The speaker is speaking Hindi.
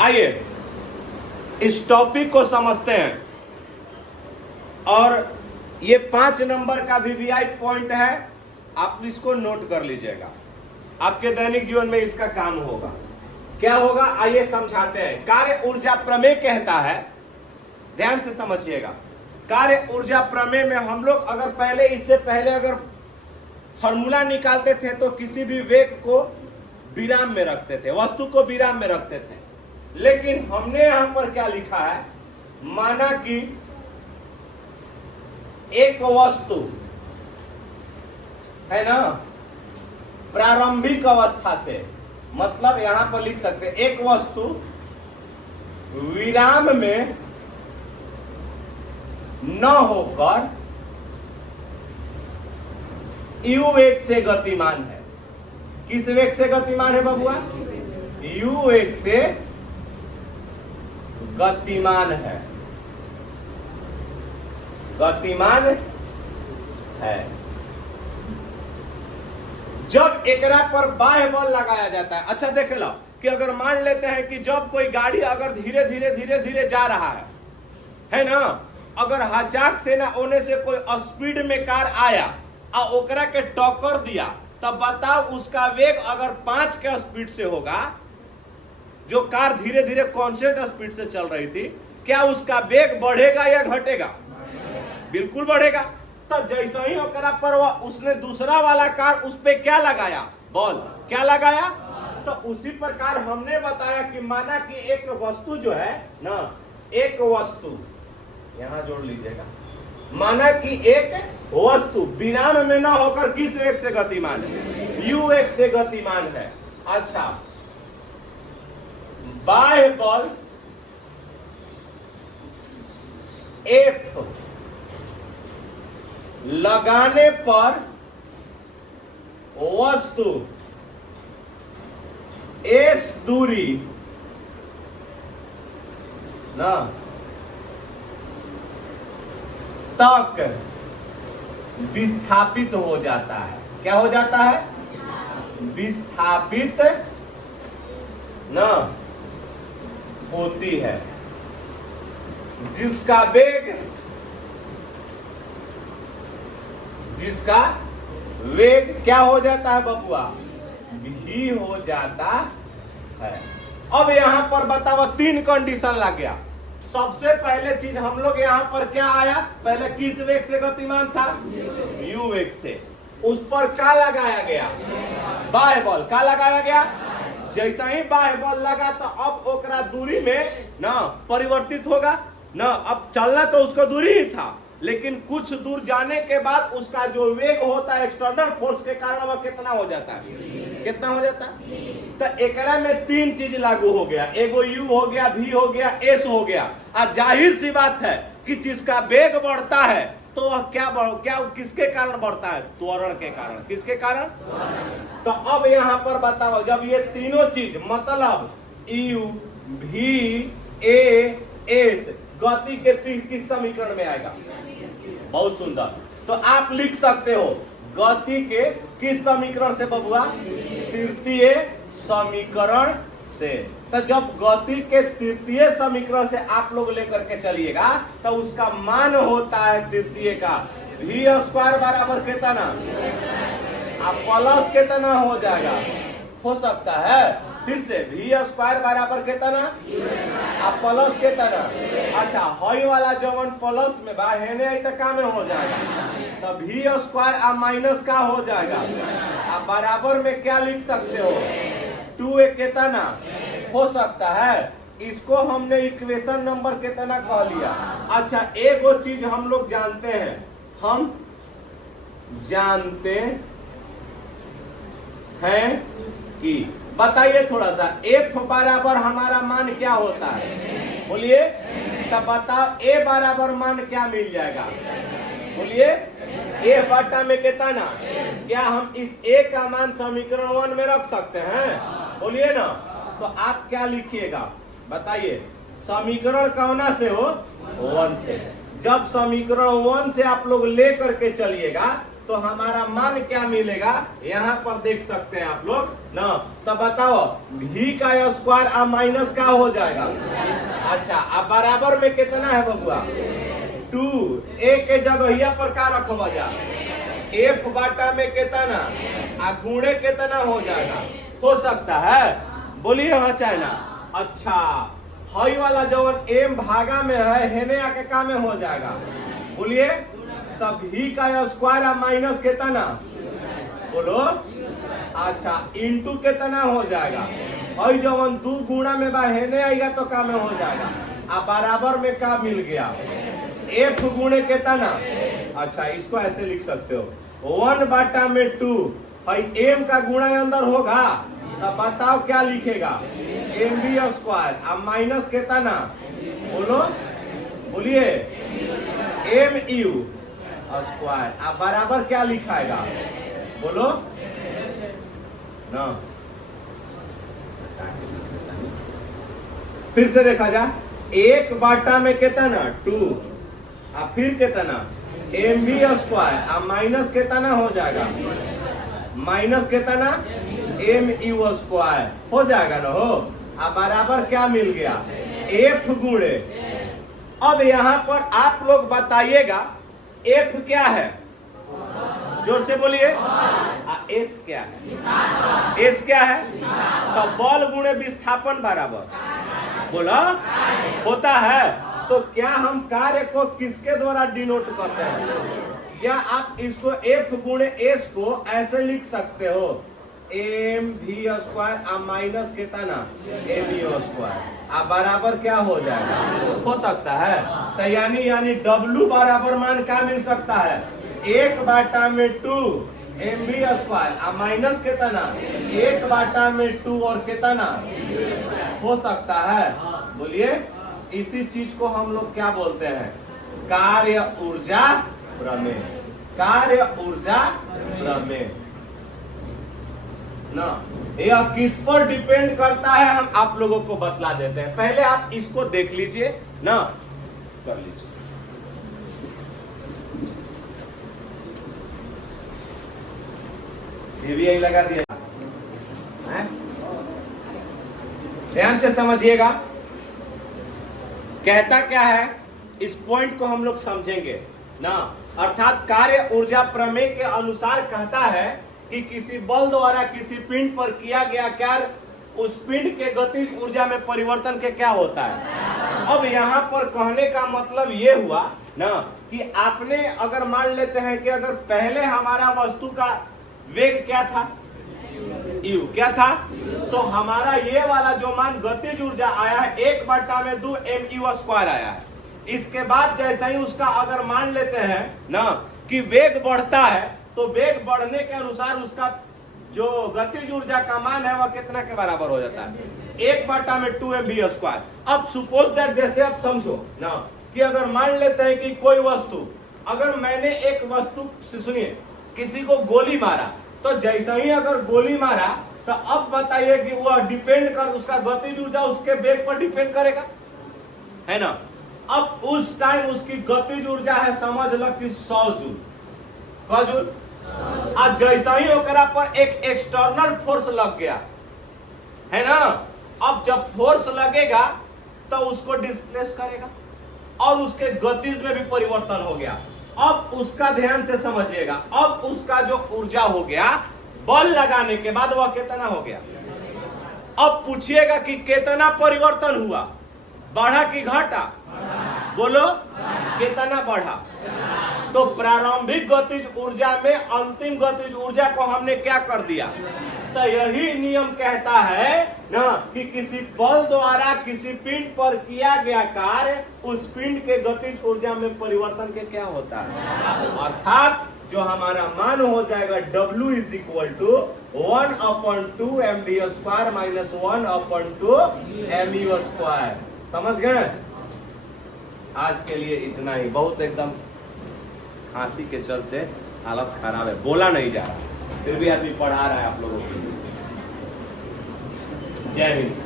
आइए इस टॉपिक को समझते हैं। और ये 5 नंबर का वीवीआई पॉइंट है, आप इसको नोट कर लीजिएगा। आपके दैनिक जीवन में इसका काम होगा। क्या होगा आइए समझाते हैं। कार्य ऊर्जा प्रमेय कहता है, ध्यान से समझिएगा। कार्य ऊर्जा प्रमेय में हम लोग अगर पहले इससे पहले अगर फॉर्मूला निकालते थे तो किसी भी वेग को विराम में रखते थे, वस्तु को विराम में रखते थे। लेकिन हमने यहां पर क्या लिखा है, माना कि एक वस्तु है ना, प्रारंभिक अवस्था से, मतलब यहां पर लिख सकते हैं एक वस्तु विराम में न होकर यू वेग से गतिमान है। किस वेग से गतिमान है बबुआ? यू वेग से गतिमान है, गतिमान है। जब एकरा पर बाह्य बल लगाया जाता है। अच्छा देख लो कि अगर मान लेते हैं कि जब कोई गाड़ी अगर धीरे धीरे जा रहा है ना, अगर हजाक से ना होने से कोई स्पीड में कार आया और ओकरा के टक्कर दिया, तब बताओ उसका वेग अगर 5 के स्पीड से होगा, जो कार धीरे धीरे कांस्टेंट स्पीड से चल रही थी, क्या उसका वेग बढ़ेगा या घटेगा? बिल्कुल बढ़ेगा। तो जैसे ही ओकरा पर उसने दूसरा वाला कार उस पे क्या लगाया, बॉल क्या लगाया, तो उसी प्रकार हमने बताया कि माना कि एक वस्तु जो है ना, एक वस्तु यहां जोड़ लीजिएगा, माना कि एक वस्तु विराम में ना होकर किस वेग से गतिमान है? यू वेग से गतिमान है। अच्छा, बाह्य बल एफ लगाने पर वस्तु एस दूरी ना तक विस्थापित हो जाता है। क्या हो जाता है? विस्थापित ना होती है, जिसका वेग क्या हो जाता है बबुआ? भी हो जाता है। अब यहां पर बताओ 3 कंडीशन लग गया। सबसे पहले चीज हम लोग यहां पर क्या आया, पहले किस वेग से गतिमान था? यू वेग से। उस पर क्या लगाया गया? बाह्य बल। क्या लगाया गया? जैसा ही बाह्य बल लगा तो अब ओकरा दूरी में ना परिवर्तित होगा ना। अब चलना तो उसको दूरी ही था, लेकिन कुछ दूर जाने के बाद उसका जो वेग होता है एक्सटर्नल फोर्स के कारण वह कितना हो जाता है? कितना हो जाता है? तो एकरा में 3 चीज लागू हो गया, एगो यू हो गया, भी हो गया, एस हो गया। और जाहिर सी बात है कि जिसका वेग बढ़ता है तो वह क्या किसके कारण बढ़ता है? त्वरण के कारण। किसके कारण? तो अब यहां पर बताओ, जब ये तीनों चीज मतलब यू, भी, ए, एस गति के किस समीकरण में आएगा? बहुत सुंदर। तो आप लिख सकते हो गति के किस समीकरण से बबुआ? तृतीय समीकरण से। तो जब गति के तृतीय समीकरण से आप लोग लेकर के चलिएगा तो उसका मान होता है तृतीय का v स्क्वायर बराबर कितना, आप प्लस कितना हो जाएगा? हो सकता है फिर से v स्क्वायर बराबर कितना, आप प्लस कितना। अच्छा, हई वाला जवन प्लस में बा हेने आई तो का में हो जाएगा, तो v स्क्वायर आ माइनस का हो जाएगा। आप बराबर में क्या लिख सकते हो? 2a कितना हो सकता है। इसको हमने इक्वेशन नंबर कितना कह लिया। अच्छा, एक वो चीज हम लोग जानते हैं, हम जानते हैं कि बताइए थोड़ा सा, f बराबर हमारा मान क्या होता है? बोलिए। तो बताओ a बराबर मान क्या मिल जाएगा? बोलिए। a बटा में कितना? क्या हम इस a का मान समीकरण 1 में रख सकते हैं? बोलिए ना। तो आप क्या लिखिएगा बताइए? समीकरण कौना से हो? 1 से। जब समीकरण 1 से आप लोग ले करके चलिएगा तो हमारा मान क्या मिलेगा यहाँ पर देख सकते हैं आप लोग ना। तो बताओ भी का स्क्वायर आ माइनस का हो जाएगा। अच्छा अब बराबर में कितना है बबुआ 2। ए के जगहिया पर का रखवा जा एफ बाटा में कितना आ गुणे कितना हो जाएगा हो सकता है बोलिए हाँ चाहे ना। अच्छा हई वाला जो एम भागा में है हेने आके का में हो जाएगा बोलिए तब ही का स्क्वायर आ माइनस कितना बोलो। अच्छा इंटू कितना हो जाएगा हई जवन 2 गुणा में बा हेने आएगा तो का में हो जाएगा आ बराबर में का मिल गया एफ गुणे कितना। अच्छा इसको ऐसे लिख सकते हो 1 बाटा में 2 हई एम का गुणा अंदर होगा तब बताओ क्या लिखेगा एम बी स्क्वायर अब माइनस कितना बोलो बोलिए एम यू स्क्वायर अब बराबर क्या लिखाएगा बोलो ना। फिर से देखा जा 1 बाटा में कितना 2 अब फिर कितना एम बी स्क्वायर अब माइनस कितना हो जाएगा माइनस कितना एम यू स्क्वायर हो जाएगा ना हो। अब बराबर क्या मिल गया एफ गुणे। अब यहाँ पर आप लोग बताइएगा एफ क्या है जोर से बोलिए एस क्या है एस क्या है तो बल गुणे विस्थापन बराबर बोला होता है। तो क्या हम कार्य को किसके द्वारा डिनोट करते हैं या आप इसको एफ गुणे एस को ऐसे लिख सकते हो एम भी स्क्वायर माइनस कितना एम यू स्क्वायर अब बराबर क्या हो जाएगा हो सकता है। तो यानी डब्लू बराबर मान क्या मिल सकता है 1 बाटा में 2 एम बी स्क्वायर माइनस कितना 1 बाटा में 2 और कितना हो सकता है बोलिए। इसी चीज को हम लोग क्या बोलते हैं कार्य ऊर्जा प्रमेय कार्य ऊर्जा प्रमेय ना। यह किस पर डिपेंड करता है हम आप लोगों को बतला देते हैं। पहले आप इसको देख लीजिए ना कर लीजिए। ये भी यही लगा दिया है? ध्यान से समझिएगा कहता क्या है इस पॉइंट को हम लोग समझेंगे ना। अर्थात कार्य ऊर्जा प्रमेय के अनुसार कहता है कि किसी बल द्वारा किसी पिंड पर किया गया कार्य उस पिंड के गतिज ऊर्जा में परिवर्तन के क्या होता है। अब यहाँ पर कहने का मतलब ये हुआ ना कि आपने अगर मान लेते हैं कि अगर पहले हमारा वस्तु का वेग क्या था यू क्या था तो हमारा ये वाला जो मान गतिज ऊर्जा आया है 1 बटा में 2 एम यू स्क्वायर आया है। इसके बाद जैसा ही उसका अगर मान लेते हैं ना कि वेग बढ़ता है तो वेग बढ़ने के अनुसार उसका जो गतिज ऊर्जा का मान है वह कितना के बराबर हो जाता है 1 बटा में 2 एम बी स्क्वायर। अब सपोज दैट जैसे आप समझो ना कि अगर मान लेते हैं कि कोई वस्तु अगर मैंने एक वस्तु सुनिए किसी को गोली मारा तो जैसा ही अगर गोली मारा तो अब बताइए कि वह डिपेंड कर उसका गतिज ऊर्जा उसके वेग पर डिपेंड करेगा है ना। अब उस टाइम उसकी गतिज ऊर्जा है समझ लो कि 100 जूल क जूल। आज जैसा ही ओकरा पर एक एक्सटर्नल फोर्स लग गया है ना। अब जब फोर्स लगेगा तो उसको डिस्प्लेस करेगा और उसके गतिज में भी परिवर्तन हो गया। अब उसका ध्यान से समझिएगा अब उसका जो ऊर्जा हो गया बल लगाने के बाद वह कितना हो गया। अब पूछिएगा कि कितना परिवर्तन हुआ बढ़ा कि घटा बोलो कितना बढ़ा। तो प्रारंभिक गतिज ऊर्जा में अंतिम गतिज ऊर्जा को हमने क्या कर दिया। तो यही नियम कहता है ना कि किसी बल द्वारा किसी पिंड पर किया गया कार्य उस पिंड के गतिज ऊर्जा में परिवर्तन के क्या होता है। अर्थात जो हमारा मान हो जाएगा W is equal to 1/2 mv square minus 1/2 mu square. समझ गए। आज के लिए इतना ही। बहुत एकदम खांसी के चलते हालत खराब है बोला नहीं जा रहा फिर भी आदमी पढ़ा रहा है आप लोगों के लिए। जय हिंद।